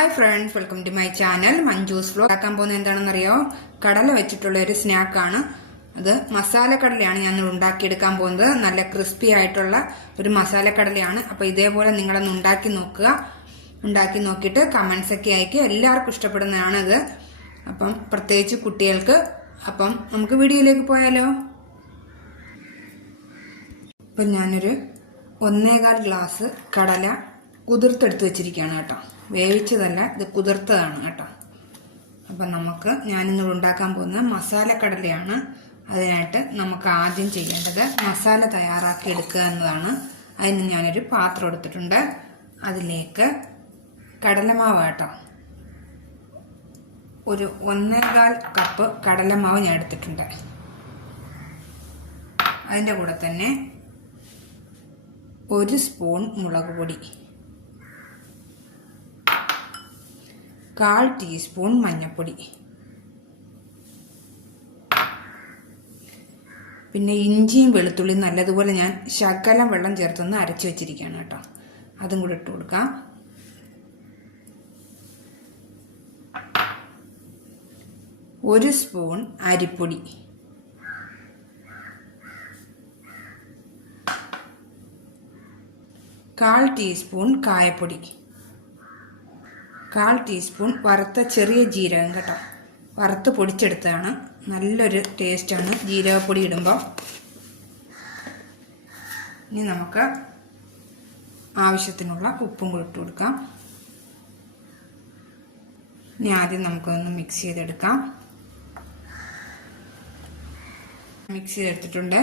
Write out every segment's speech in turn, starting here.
Hi friends, welcome to my channel Manju's vlog. ആക്കാൻ പോകുന്നത് എന്താണെന്നറിയോ? കടല വെച്ചിട്ടുള്ള ഒരു സ്നാക്കാണ്. അത് മസാല കടലയാണ് ഞാൻ ഉണ്ടാക്കിയെടുക്കാൻ പോകുന്നത്. നല്ല ക്രിസ്പി ആയിട്ടുള്ള ഒരു മസാല കടലയാണ്. അപ്പോൾ ഇതേപോലെ നിങ്ങളൊന്ന് ഉണ്ടാക്കി നോക്കുക. ഉണ്ടാക്കി നോക്കിയിട്ട് കമൻസ് ഒക്കെ അയക്കുക. എല്ലാവർക്കും ഇഷ്ടപ്പെടുന്നതാണ് ഇത്. അപ്പം പ്രത്യേകിച്ച് കുട്ടികൾക്ക്. അപ്പം നമുക്ക് വീഡിയോയിലേക്ക് പോയാലോ? ഇപ്പം ഞാനൊരു 1.25 ഗ്ലാസ് കടല കുതിർത്തെടുത്ത് വെച്ചിരിക്കുകയാണ് കേട്ടോ. വേവിച്ചതല്ല, ഇത് കുതിർത്തതാണ് കേട്ടോ. അപ്പം ഞാനിന്ന് ഉണ്ടാക്കാൻ പോകുന്ന മസാല കടലയാണ്. അതിനായിട്ട് നമുക്ക് ആദ്യം ചെയ്യേണ്ടത് മസാല തയ്യാറാക്കി എടുക്കുക എന്നതാണ്. അതിന് ഞാനൊരു പാത്രം എടുത്തിട്ടുണ്ട്. അതിലേക്ക് കടലമാവ് കേട്ടോ, ഒരു 1.25 കപ്പ് കടലമാവ് ഞാൻ എടുത്തിട്ടുണ്ട്. അതിൻ്റെ കൂടെ തന്നെ 1 സ്പൂൺ മുളക് പൊടി, 1/4 ടീസ്പൂൺ മഞ്ഞൾപ്പൊടി, പിന്നെ ഇഞ്ചിയും വെളുത്തുള്ളിയും നല്ലതുപോലെ ഞാൻ ശകലം വെള്ളം ചേർത്തൊന്ന് അരച്ചു വെച്ചിരിക്കുകയാണ് കേട്ടോ. അതും കൂടെ ഇട്ട് കൊടുക്കാം. ഒരു സ്പൂൺ അരിപ്പൊടി, 1/4 ടീസ്പൂൺ കായപ്പൊടി, 1/4 ടീസ്പൂൺ വറുത്ത ചെറിയ ജീരകം കേട്ടോ. വറുത്ത് പൊടിച്ചെടുത്തതാണ്. നല്ലൊരു ടേസ്റ്റാണ് ജീരകപ്പൊടി ഇടുമ്പോൾ. ഇനി നമുക്ക് ആവശ്യത്തിനുള്ള ഉപ്പും കൂടി ഇട്ട് കൊടുക്കാം. ഇനി ആദ്യം നമുക്കൊന്ന് മിക്സ് ചെയ്തെടുക്കാം. മിക്സ് ചെയ്തെടുത്തിട്ടുണ്ട്.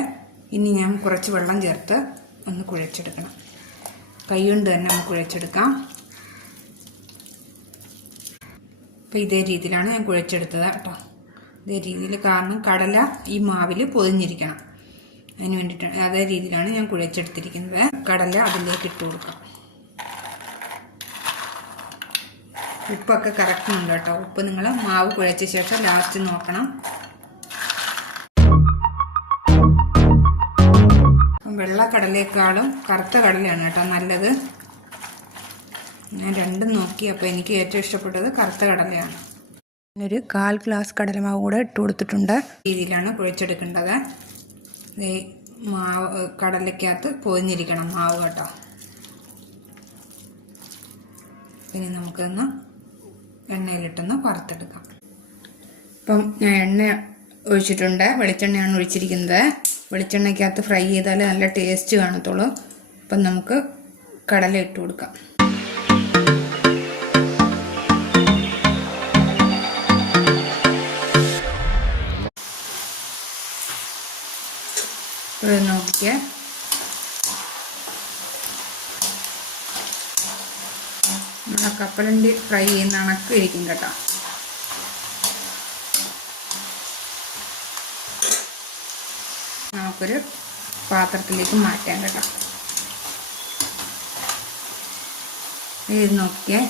ഇനി ഞാൻ കുറച്ച് വെള്ളം ചേർത്ത് ഒന്ന് കുഴച്ചെടുക്കണം. കൈ കൊണ്ട് തന്നെ നമുക്ക് കുഴച്ചെടുക്കാം. അപ്പോൾ ഇതേ രീതിയിലാണ് ഞാൻ കുഴച്ചെടുത്തത് കേട്ടോ. ഇതേ രീതിയിൽ, കാരണം കടല ഈ മാവിൽ പൊതിഞ്ഞിരിക്കണം. അതിന് വേണ്ടിയിട്ട് അതേ രീതിയിലാണ് ഞാൻ കുഴച്ചെടുത്തിരിക്കുന്നത്. കടല അതിലേക്ക് ഇട്ട് കൊടുക്കാം. ഉപ്പൊക്കെ കറക്റ്റ് ഉണ്ട് കേട്ടോ. ഉപ്പ് നിങ്ങൾ മാവ് കുഴച്ച ശേഷം ലാസ്റ്റ് നോക്കണം. വെള്ള കടലയേക്കാളും കറുത്ത കടലയാണ് കേട്ടോ നല്ലത്. ഞാൻ രണ്ടും നോക്കി. അപ്പോൾ എനിക്ക് ഏറ്റവും ഇഷ്ടപ്പെട്ടത് കറുത്ത കടലയാണ്. ഒരു 1/4 ഗ്ലാസ് കടലമാവ് കൂടെ ഇട്ട് കൊടുത്തിട്ടുണ്ട്. രീതിയിലാണ് കുഴച്ചെടുക്കേണ്ടത്. മാവ് കടലയ്ക്കകത്ത് പൊതിഞ്ഞിരിക്കണം മാവ് കേട്ടോ. പിന്നെ നമുക്കൊന്ന് എണ്ണയിലിട്ടൊന്ന് വറുത്തെടുക്കാം. അപ്പം ഞാൻ എണ്ണ ഒഴിച്ചിട്ടുണ്ട്. വെളിച്ചെണ്ണയാണ് ഒഴിച്ചിരിക്കുന്നത്. വെളിച്ചെണ്ണയ്ക്കകത്ത് ഫ്രൈ ചെയ്താൽ നല്ല ടേസ്റ്റ് കാണത്തുള്ളൂ. അപ്പം നമുക്ക് കടല ഇട്ട് കൊടുക്കാം. നോക്കിയ നമ്മളെ കപ്പലണ്ടി ഫ്രൈ ചെയ്യുന്ന കണക്ക് ഇരിക്കും കേട്ടോ. നമുക്കൊരു പാത്രത്തിലേക്ക് മാറ്റാം കേട്ടോ. ഇത് നോക്കിയേ,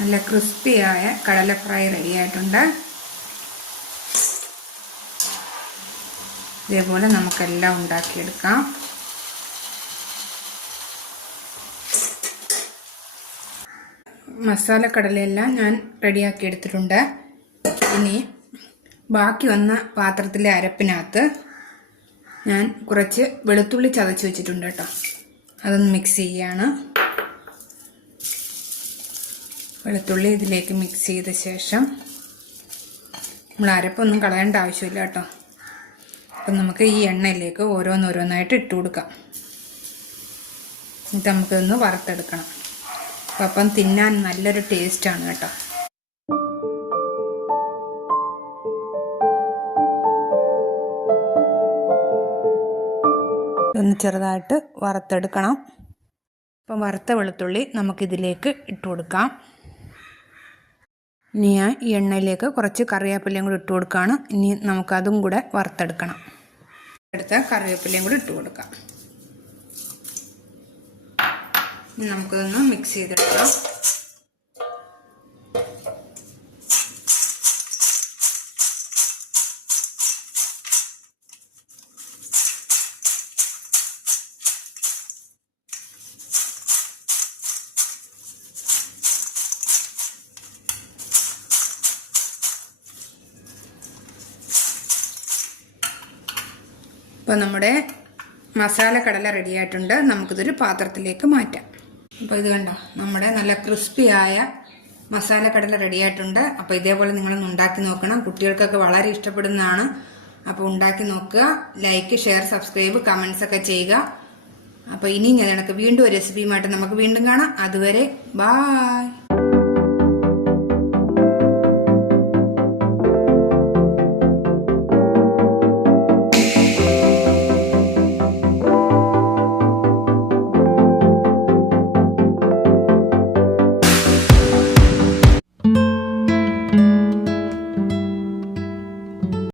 നല്ല ക്രിസ്പിയായ കടല ഫ്രൈ റെഡി ആയിട്ടുണ്ട്. ഇതേപോലെ നമുക്കെല്ലാം ഉണ്ടാക്കിയെടുക്കാം. മസാല കടലയെല്ലാം ഞാൻ റെഡിയാക്കി എടുത്തിട്ടുണ്ട്. ഇനി ബാക്കി വന്ന പാത്രത്തിലെ അരപ്പിനകത്ത് ഞാൻ കുറച്ച് വെളുത്തുള്ളി ചതച്ച് വെച്ചിട്ടുണ്ട് കേട്ടോ. അതൊന്ന് മിക്സ് ചെയ്യുകയാണ്. വെളുത്തുള്ളി ഇതിലേക്ക് മിക്സ് ചെയ്ത ശേഷം നമ്മൾ അരപ്പൊന്നും കളയേണ്ട ആവശ്യമില്ല കേട്ടോ. അപ്പം നമുക്ക് ഈ എണ്ണയിലേക്ക് ഓരോന്നോരോന്നായിട്ട് ഇട്ട് കൊടുക്കാം. എന്നിട്ട് നമുക്കിതൊന്ന് വറുത്തെടുക്കണം. അപ്പം തിന്നാൻ നല്ലൊരു ടേസ്റ്റാണ് കേട്ടോ. ഒന്ന് ചെറുതായിട്ട് വറുത്തെടുക്കണം. അപ്പം വറുത്ത വെളുത്തുള്ളി നമുക്കിതിലേക്ക് ഇട്ട് കൊടുക്കാം. ഇനി ഞാൻ ഈ എണ്ണയിലേക്ക് കുറച്ച് കറിവേപ്പിലയും കൂടി ഇട്ട് കൊടുക്കുകയാണ്. ഇനി നമുക്കതും കൂടെ വറുത്തെടുക്കണം. എടുത്ത കറിവേപ്പിലയും കൂടി ഇട്ട് കൊടുക്കാം. ഇനി നമുക്കിതൊന്ന് മിക്സ് ചെയ്തെടുക്കാം. അപ്പോൾ നമ്മുടെ മസാല കടല റെഡിയായിട്ടുണ്ട്. നമുക്കിതൊരു പാത്രത്തിലേക്ക് മാറ്റാം. അപ്പോൾ ഇത് കണ്ടോ, നമ്മുടെ നല്ല ക്രിസ്പിയായ മസാല കടല റെഡിയായിട്ടുണ്ട്. അപ്പോൾ ഇതേപോലെ നിങ്ങളൊന്ന് ഉണ്ടാക്കി നോക്കണം. കുട്ടികൾക്കൊക്കെ വളരെ ഇഷ്ടപ്പെടുന്നതാണ്. അപ്പോൾ ഉണ്ടാക്കി നോക്കുക. ലൈക്ക്, ഷെയർ, സബ്സ്ക്രൈബ്, കമൻസ് ഒക്കെ ചെയ്യുക. അപ്പോൾ ഇനി ഞാൻ വീണ്ടും ഒരു റെസിപ്പിയുമായിട്ട് നമുക്ക് വീണ്ടും കാണാം. അതുവരെ ബായ്.